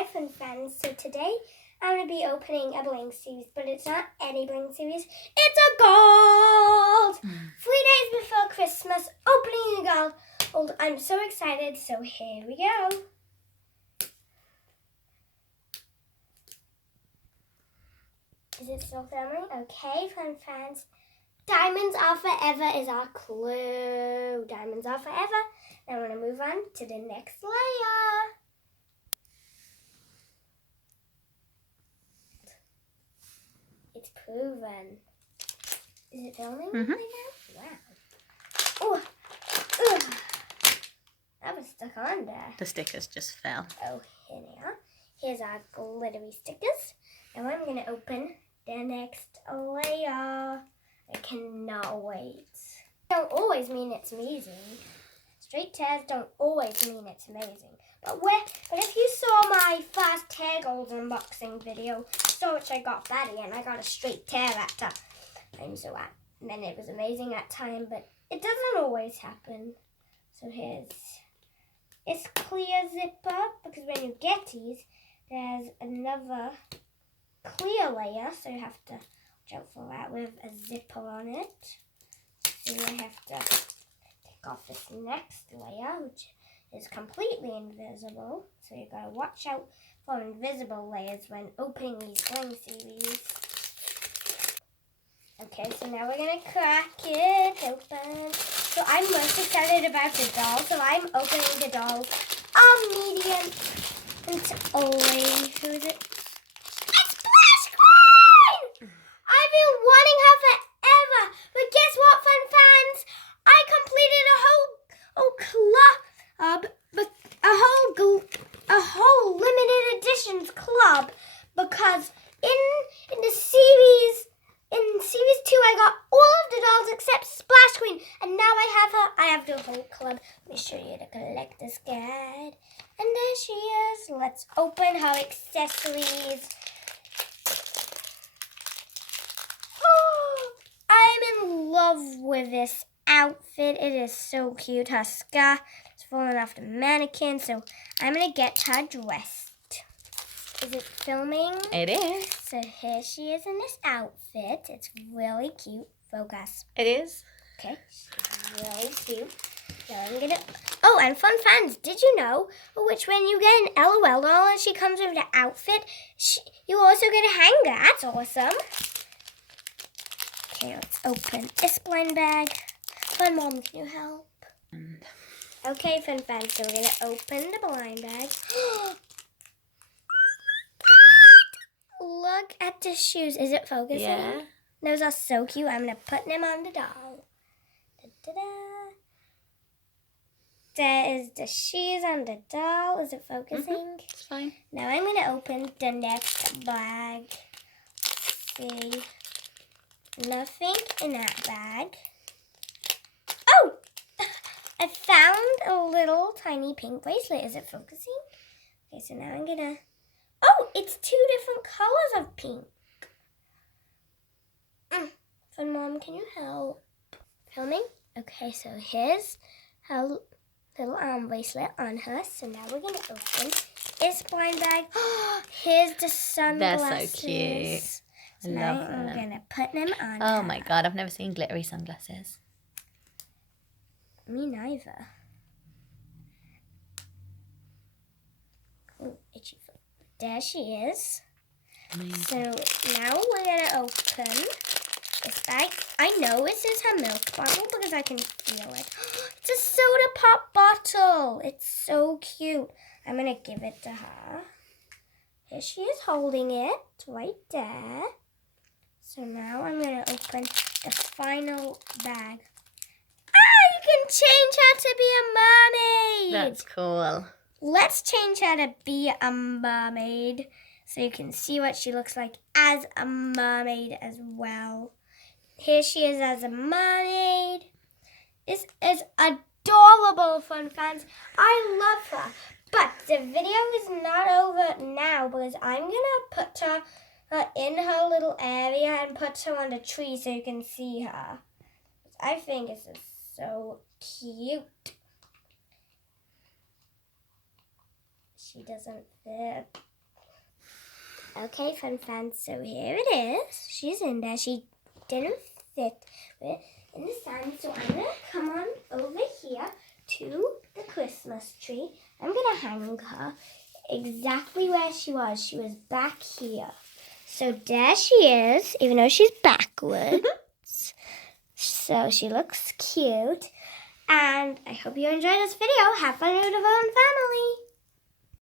Hi fun friends, so today I'm going to be opening a Bling series, but it's not any Bling series, it's a gold! 3 days before Christmas, opening a gold. I'm so excited, so here we go. Is it still filming? Okay, fun friends. Diamonds are forever is our clue. Diamonds are forever. Now we're going to move on to the next layer. It's proven. Is it filming right now? Wow. Oh, that was stuck on there. The stickers just fell. Oh, here they are. Here's our glittery stickers. Now I'm going to open the next layer. I cannot wait. Don't always mean it's amazing. Straight tears don't always mean it's amazing. But if you saw my first tear gold unboxing video, so which I got Betty and I got a straight tear at the time, so and then it was amazing at time, but it doesn't always happen. So it's clear zipper, because when you get these, there's another clear layer, so you have to watch out for that with a zipper on it. So you have to take off this next layer, which is completely invisible. So you gotta watch out for invisible layers when opening these Bling series. Okay, so now we're gonna crack it open. So I'm most excited about the doll, so I'm opening the doll medium. It's always, who is it? It's Splash Queen! I've been wanting her forever, but guess what, fun fans? I completed a whole limited editions club, because in the series. In Series 2, I got all of the dolls except Splash Queen, and now I have her. I have the whole club. Let me show you the collector's guide. And there she is. Let's open her accessories. Oh, I'm in love with this outfit. It is so cute. Her scarf is falling off the mannequin, so I'm going to get her dressed. Is it filming? It is. So here she is in this outfit. It's really cute. Focus. It is. Okay, she's really cute. Now I'm gonna. Oh, and fun fans, did you know which when you get an LOL doll and she comes with the outfit, you also get a hanger. That's awesome. Okay, let's open this blind bag. Fun mom, can you help? Okay, fun fans, so we're gonna open the blind bag. Look at the shoes. Is it focusing? Yeah. Those are so cute. I'm going to put them on the doll. Da-da-da. There is the shoes on the doll. Is it focusing? It's fine. Now I'm going to open the next bag. Let's see. Nothing in that bag. Oh! I found a little tiny pink bracelet. Is it focusing? Okay, so now I'm going to... Oh, it's 2 different colors of pink. Fun mom, can you help? Filming? Okay, so here's her little arm bracelet on her. So now we're going to open this blind bag. Here's the sunglasses. They're so cute. So I now love them. I'm going to put them on Oh her. my god, I've never seen glittery sunglasses. Me neither. Oh, itchy foot. There she is. Amazing. So now we're going to open this bag. I know this is her milk bottle because I can feel it. It's a soda pop bottle. It's so cute. I'm going to give it to her. Here she is holding it right there. So now I'm going to open the final bag. Ah, you can change her to be a mermaid. That's cool. Let's change her to be a mermaid so you can see what she looks like as a mermaid as well. Here she is as a mermaid. This is adorable, fun fans. I love her. But the video is not over now because I'm going to put her in her little area and put her on the tree so you can see her. I think this is so cute. She doesn't fit. Okay, fun fans, so here it is. She's in there. She didn't fit in the sun, so I'm going to come on over here to the Christmas tree. I'm going to hang her exactly where she was. She was back here. So there she is, even though she's backwards. So she looks cute. And I hope you enjoyed this video. Have fun with the fun family.